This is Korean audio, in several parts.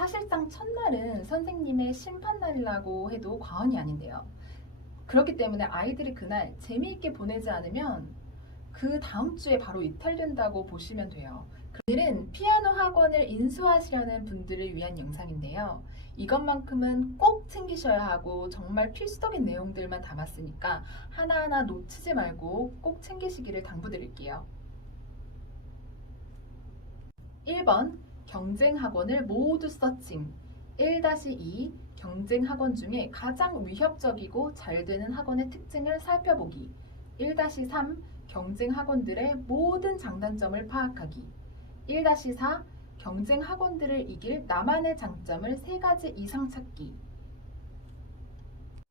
사실상 첫날은 선생님의 심판날이라고 해도 과언이 아닌데요. 그렇기 때문에 아이들이 그날 재미있게 보내지 않으면 그 다음 주에 바로 이탈된다고 보시면 돼요. 오늘은 피아노 학원을 인수하시려는 분들을 위한 영상인데요. 이것만큼은 꼭 챙기셔야 하고 정말 필수적인 내용들만 담았으니까 하나하나 놓치지 말고 꼭 챙기시기를 당부드릴게요. 1번 경쟁 학원을 모두 서칭 1-2 경쟁 학원 중에 가장 위협적이고 잘 되는 학원의 특징을 살펴보기. 1-3 경쟁 학원들의 모든 장단점을 파악하기. 1-4 경쟁 학원들을 이길 나만의 장점을 3가지 이상 찾기.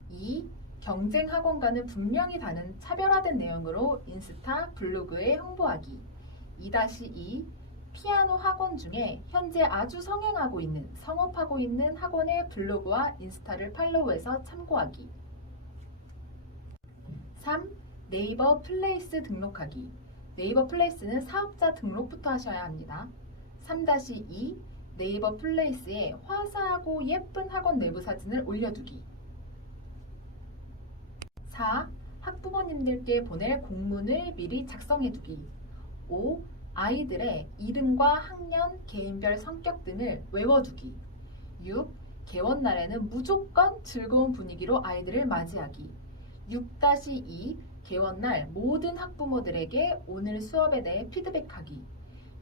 2. 경쟁 학원과는 분명히 다른 차별화된 내용으로 인스타, 블로그에 홍보하기. 2-2 피아노 학원 중에 현재 아주 성행하고 있는, 성업하고 있는 학원의 블로그와 인스타를 팔로우해서 참고하기 3. 네이버 플레이스 등록하기 네이버 플레이스는 사업자 등록부터 하셔야 합니다. 3-2 네이버 플레이스에 화사하고 예쁜 학원 내부 사진을 올려두기 4. 학부모님들께 보낼 공문을 미리 작성해두기 5. 아이들의 이름과 학년, 개인별 성격 등을 외워두기. 6. 개원날에는 무조건 즐거운 분위기로 아이들을 맞이하기. 6-2 개원날 모든 학부모들에게 오늘 수업에 대해 피드백하기.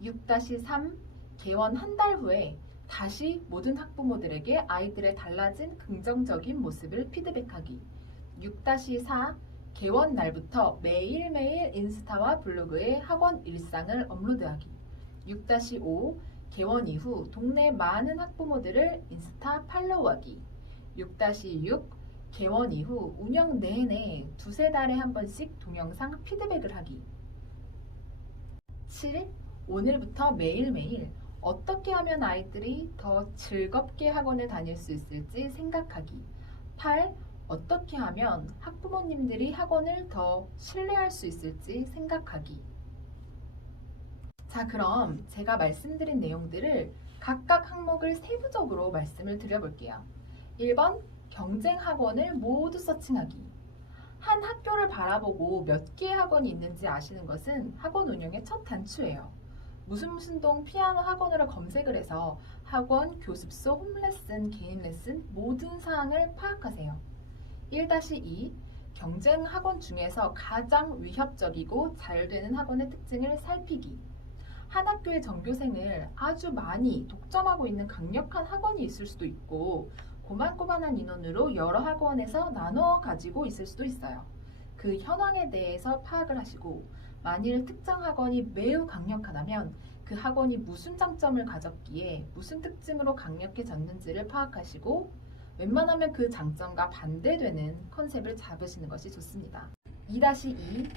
6-3 개원 한 달 후에 다시 모든 학부모들에게 아이들의 달라진 긍정적인 모습을 피드백하기. 6-4 개원 날부터 매일매일 인스타와 블로그에 학원 일상을 업로드하기 6-5 개원 이후 동네 많은 학부모들을 인스타 팔로우하기 6-6 개원 이후 운영 내내 두세 달에 한 번씩 동영상 피드백을 하기 7. 오늘부터 매일매일 어떻게 하면 아이들이 더 즐겁게 학원을 다닐 수 있을지 생각하기 8. 어떻게 하면 학부모님들이 학원을 더 신뢰할 수 있을지 생각하기. 자, 그럼 제가 말씀드린 내용들을 각각 항목을 세부적으로 말씀을 드려볼게요. 1번, 경쟁 학원을 모두 서칭하기. 한 학교를 바라보고 몇 개의 학원이 있는지 아시는 것은 학원 운영의 첫 단추예요. 무슨 무슨 동 피아노 학원으로 검색을 해서 학원, 교습소, 홈 레슨, 개인 레슨 모든 사항을 파악하세요. 1-2 경쟁 학원 중에서 가장 위협적이고 잘 되는 학원의 특징을 살피기. 한 학교의 전교생을 아주 많이 독점하고 있는 강력한 학원이 있을 수도 있고 고만고만한 인원으로 여러 학원에서 나눠 가지고 있을 수도 있어요. 그 현황에 대해서 파악을 하시고 만일 특정 학원이 매우 강력하다면 그 학원이 무슨 장점을 가졌기에 무슨 특징으로 강력해졌는지를 파악하시고 웬만하면 그 장점과 반대되는 컨셉을 잡으시는 것이 좋습니다. 2-2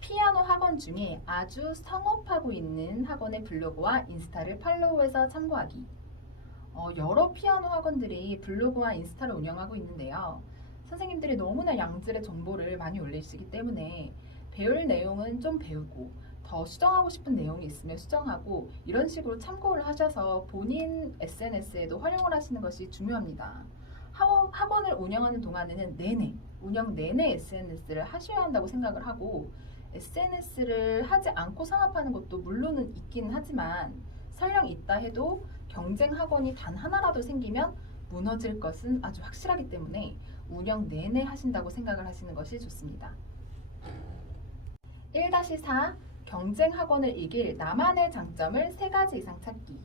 피아노 학원 중에 아주 성업하고 있는 학원의 블로그와 인스타를 팔로우해서 참고하기. 어, 여러 피아노 학원들이 블로그와 인스타를 운영하고 있는데요. 선생님들이 너무나 양질의 정보를 많이 올리시기 때문에 배울 내용은 좀 배우고 더 수정하고 싶은 내용이 있으면 수정하고 이런 식으로 참고를 하셔서 본인 SNS에도 활용을 하시는 것이 중요합니다. 학원 을 운영하는 동안에는 내내 운영 내내 SNS를 하셔야 한다고 생각을 하고 SNS를 하지 않고 상업하는 것도 물론은 있긴 하지만 설령 있다 해도 경쟁 학원이 단 하나라도 생기면 무너질 것은 아주 확실하기 때문에 운영 내내 하신다고 생각을 하시는 것이 좋습니다. 1-4 경쟁 학원을 이길 나만의 장점을 3가지 이상 찾기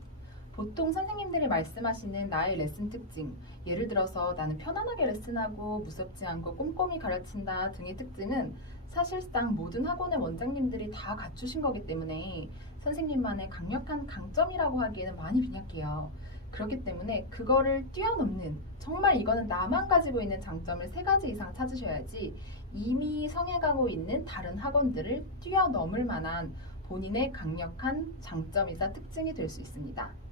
보통 선생님들이 말씀하시는 나의 레슨 특징, 예를 들어서 나는 편안하게 레슨하고 무섭지 않고 꼼꼼히 가르친다 등의 특징은 사실상 모든 학원의 원장님들이 다 갖추신 거기 때문에 선생님만의 강력한 강점이라고 하기에는 많이 빈약해요. 그렇기 때문에 그거를 뛰어넘는 정말 이거는 나만 가지고 있는 장점을 세 가지 이상 찾으셔야지 이미 성해가고 있는 다른 학원들을 뛰어넘을 만한 본인의 강력한 장점이자 특징이 될 수 있습니다.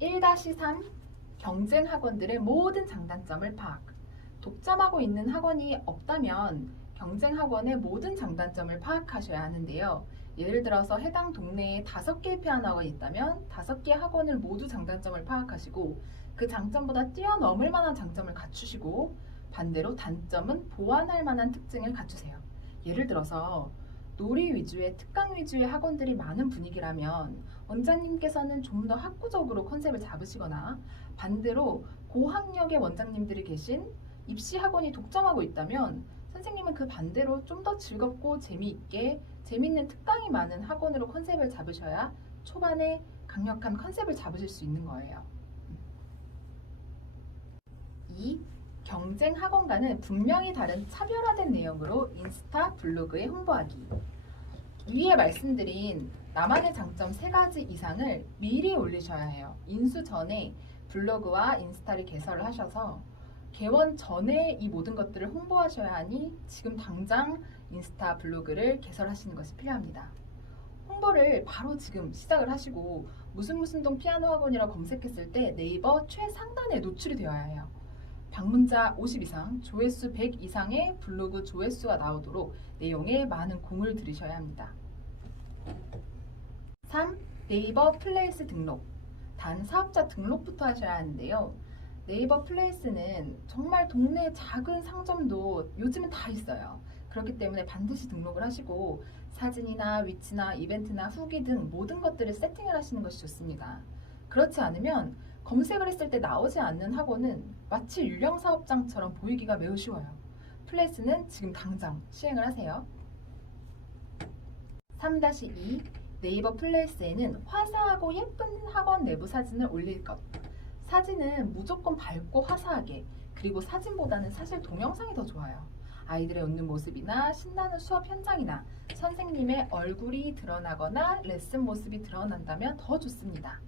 1-3 경쟁 학원들의 모든 장단점을 파악. 독점하고 있는 학원이 없다면 경쟁 학원의 모든 장단점을 파악하셔야 하는데요. 예를 들어서 해당 동네에 다섯 개의 피아노가 있다면 다섯 개의 학원을 모두 장단점을 파악하시고 그 장점보다 뛰어넘을 만한 장점을 갖추시고 반대로 단점은 보완할 만한 특징을 갖추세요. 예를 들어서 놀이 위주의 특강 위주의 학원들이 많은 분위기라면 원장님께서는 좀 더 학구적으로 컨셉을 잡으시거나 반대로 고학력의 원장님들이 계신 입시 학원이 독점하고 있다면 선생님은 그 반대로 좀 더 즐겁고 재미있게 재미있는 특강이 많은 학원으로 컨셉을 잡으셔야 초반에 강력한 컨셉을 잡으실 수 있는 거예요. 2. 경쟁 학원과는 분명히 다른 차별화된 내용으로 인스타 블로그에 홍보하기. 위에 말씀드린 나만의 장점 세 가지 이상을 미리 올리셔야 해요. 인수 전에 블로그와 인스타를 개설을 하셔서 개원 전에 이 모든 것들을 홍보하셔야 하니 지금 당장 인스타 블로그를 개설하시는 것이 필요합니다. 홍보를 바로 지금 시작을 하시고 무슨 무슨 동 피아노 학원이라고 검색했을 때 네이버 최상단에 노출이 되어야 해요. 방문자 50 이상, 조회수 100 이상의 블로그 조회수가 나오도록 내용에 많은 공을 들이셔야 합니다. 3. 네이버 플레이스 등록. 단 사업자 등록부터 하셔야 하는데요. 네이버 플레이스는 정말 동네 작은 상점도 요즘은 다 있어요. 그렇기 때문에 반드시 등록을 하시고 사진이나 위치나 이벤트나 후기 등 모든 것들을 세팅을 하시는 것이 좋습니다. 그렇지 않으면 검색을 했을 때 나오지 않는 학원은 마치 유령 사업장처럼 보이기가 매우 쉬워요. 플레이스는 지금 당장 시행을 하세요. 3-2 네이버 플레이스에는 화사하고 예쁜 학원 내부 사진을 올릴 것. 사진은 무조건 밝고 화사하게 그리고 사진보다는 사실 동영상이 더 좋아요. 아이들의 웃는 모습이나 신나는 수업 현장이나 선생님의 얼굴이 드러나거나 레슨 모습이 드러난다면 더 좋습니다.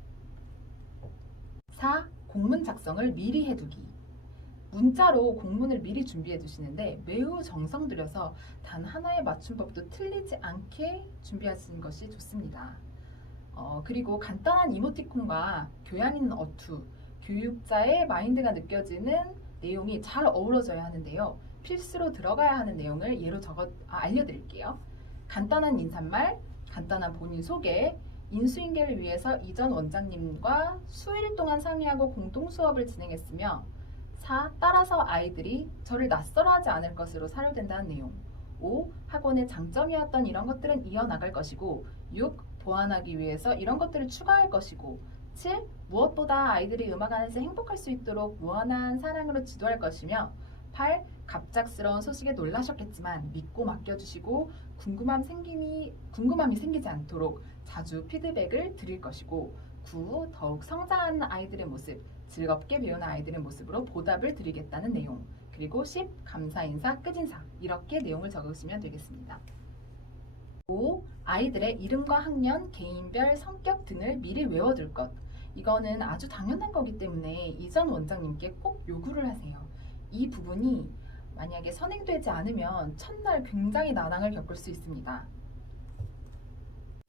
4. 공문 작성을 미리 해두기. 문자로 공문을 미리 준비해 두시는데 매우 정성 들여서 단 하나의 맞춤법도 틀리지 않게 준비하시는 것이 좋습니다. 어, 그리고 간단한 이모티콘과 교양 있는 어투, 교육자의 마인드가 느껴지는 내용이 잘 어우러져야 하는데요. 필수로 들어가야 하는 내용을 예로 적어 아, 알려드릴게요. 간단한 인사말, 간단한 본인 소개, 인수인계를 위해서 이전 원장님과 수일 동안 상의하고 공동 수업을 진행했으며 4. 따라서 아이들이 저를 낯설어하지 않을 것으로 사료된다는 내용 5. 학원의 장점이었던 이런 것들은 이어나갈 것이고 6. 보완하기 위해서 이런 것들을 추가할 것이고 7. 무엇보다 아이들이 음악 안에서 행복할 수 있도록 무한한 사랑으로 지도할 것이며 8. 갑작스러운 소식에 놀라셨겠지만 믿고 맡겨주시고 궁금함 생김이, 궁금함이 생기지 않도록 자주 피드백을 드릴 것이고 9. 더욱 성장하는 아이들의 모습, 즐겁게 배우는 아이들의 모습으로 보답을 드리겠다는 내용 그리고 10. 감사 인사, 끝 인사 이렇게 내용을 적으시면 되겠습니다. 5. 아이들의 이름과 학년, 개인별 성격 등을 미리 외워둘 것 이거는 아주 당연한 거기 때문에 이전 원장님께 꼭 요구를 하세요. 이 부분이 만약에 선행되지 않으면 첫날 굉장히 난항을 겪을 수 있습니다.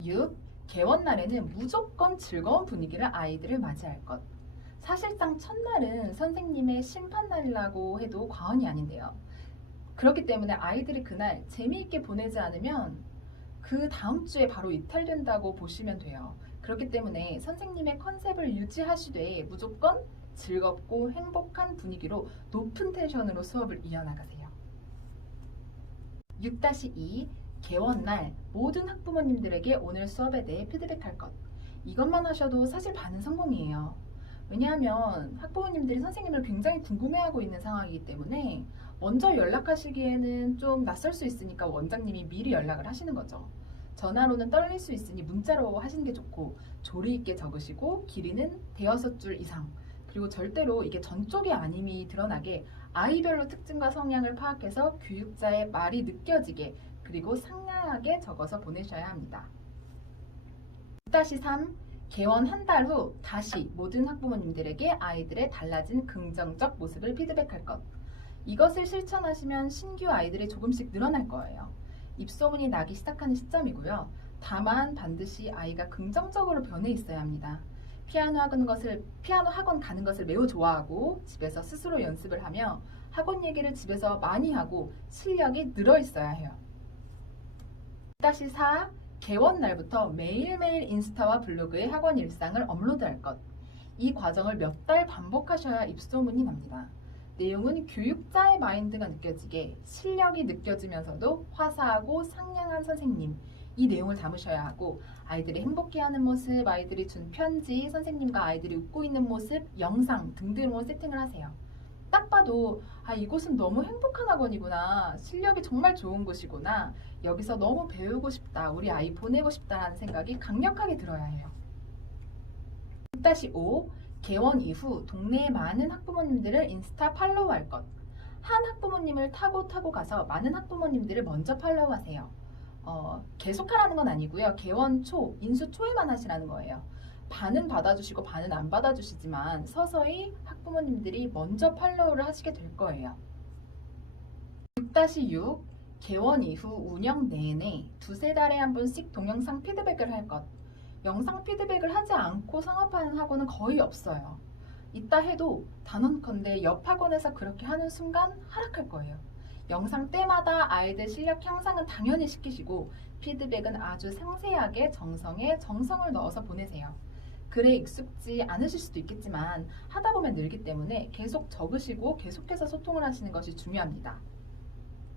6. 개원 날에는 무조건 즐거운 분위기를 아이들을 맞이할 것. 사실상 첫날은 선생님의 심판날이라고 해도 과언이 아닌데요. 그렇기 때문에 아이들이 그날 재미있게 보내지 않으면 그 다음 주에 바로 이탈된다고 보시면 돼요. 그렇기 때문에 선생님의 컨셉을 유지하시되 무조건 즐겁고 행복한 분위기로 높은 텐션으로 수업을 이어나가세요. 6-2 개원날 모든 학부모님들에게 오늘 수업에 대해 피드백할 것. 이것만 하셔도 사실 반은 성공이에요. 왜냐하면 학부모님들이 선생님을 굉장히 궁금해하고 있는 상황이기 때문에 먼저 연락하시기에는 좀 낯설 수 있으니까 원장님이 미리 연락을 하시는 거죠. 전화로는 떨릴 수 있으니 문자로 하시는 게 좋고 조리 있게 적으시고 길이는 대여섯 줄 이상 그리고 절대로 이게 전쪽의 아님이 드러나게 아이별로 특징과 성향을 파악해서 교육자의 말이 느껴지게 그리고 상냥하게 적어서 보내셔야 합니다. 6-3 개원 한 달 후 다시 모든 학부모님들에게 아이들의 달라진 긍정적 모습을 피드백할 것. 이것을 실천하시면 신규 아이들이 조금씩 늘어날 거예요. 입소문이 나기 시작하는 시점이고요. 다만 반드시 아이가 긍정적으로 변해 있어야 합니다. 피아노 학원 것을 피아노 학원 가는 것을 매우 좋아하고 집에서 스스로 연습을 하며 학원 얘기를 집에서 많이 하고 실력이 늘어 있어야 해요. 4. 개원 날부터 매일매일 인스타와 블로그에 학원 일상을 업로드할 것. 이 과정을 몇 달 반복하셔야 입소문이 납니다. 내용은 교육자의 마인드가 느껴지게 실력이 느껴지면서도 화사하고 상냥한 선생님. 이 내용을 담으셔야 하고 아이들이 행복해하는 모습, 아이들이 준 편지, 선생님과 아이들이 웃고 있는 모습, 영상 등등으로 세팅을 하세요. 딱 봐도 아 이곳은 너무 행복한 학원이구나. 실력이 정말 좋은 곳이구나. 여기서 너무 배우고 싶다. 우리 아이 보내고 싶다라는 생각이 강력하게 들어야 해요. 6-5 개원 이후 동네의 많은 학부모님들을 인스타 팔로우할 것. 한 학부모님을 타고 타고 가서 많은 학부모님들을 먼저 팔로우하세요. 어, 계속하라는 건 아니고요. 개원 초, 인수 초에만 하시라는 거예요. 반은 받아주시고 반은 안 받아주시지만 서서히 학부모님들이 먼저 팔로우를 하시게 될 거예요. 6-6 개원 이후 운영 내내 두세 달에 한 번씩 동영상 피드백을 할 것. 영상 피드백을 하지 않고 상업하는 학원은 거의 없어요. 있다 해도 단언컨대 옆 학원에서 그렇게 하는 순간 하락할 거예요. 영상 때마다 아이들 실력 향상은 당연히 시키시고 피드백은 아주 상세하게 정성에 정성을 넣어서 보내세요. 글에 익숙지 않으실 수도 있겠지만 하다 보면 늘기 때문에 계속 적으시고 계속해서 소통을 하시는 것이 중요합니다.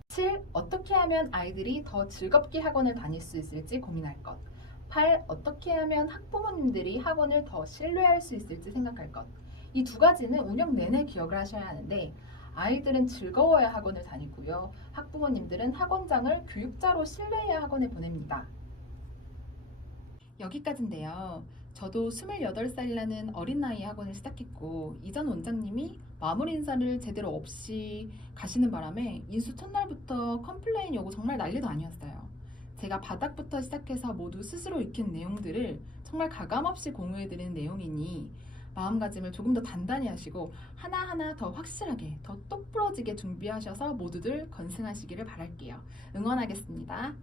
7. 어떻게 하면 아이들이 더 즐겁게 학원을 다닐 수 있을지 고민할 것. 8. 어떻게 하면 학부모님들이 학원을 더 신뢰할 수 있을지 생각할 것. 이 두 가지는 운영 내내 기억을 하셔야 하는데 아이들은 즐거워야 학원을 다니고요. 학부모님들은 학원장을 교육자로 신뢰해야 학원에 보냅니다. 여기까지인데요. 저도 28살이라는 어린 나이에 학원을 시작했고 이전 원장님이 마무리 인사를 제대로 없이 가시는 바람에 인수 첫날부터 컴플레인 오고 정말 난리도 아니었어요. 제가 바닥부터 시작해서 모두 스스로 익힌 내용들을 정말 가감없이 공유해드리는 내용이니 마음가짐을 조금 더 단단히 하시고 하나하나 더 확실하게 더 똑부러지게 준비하셔서 모두들 건승하시기를 바랄게요. 응원하겠습니다.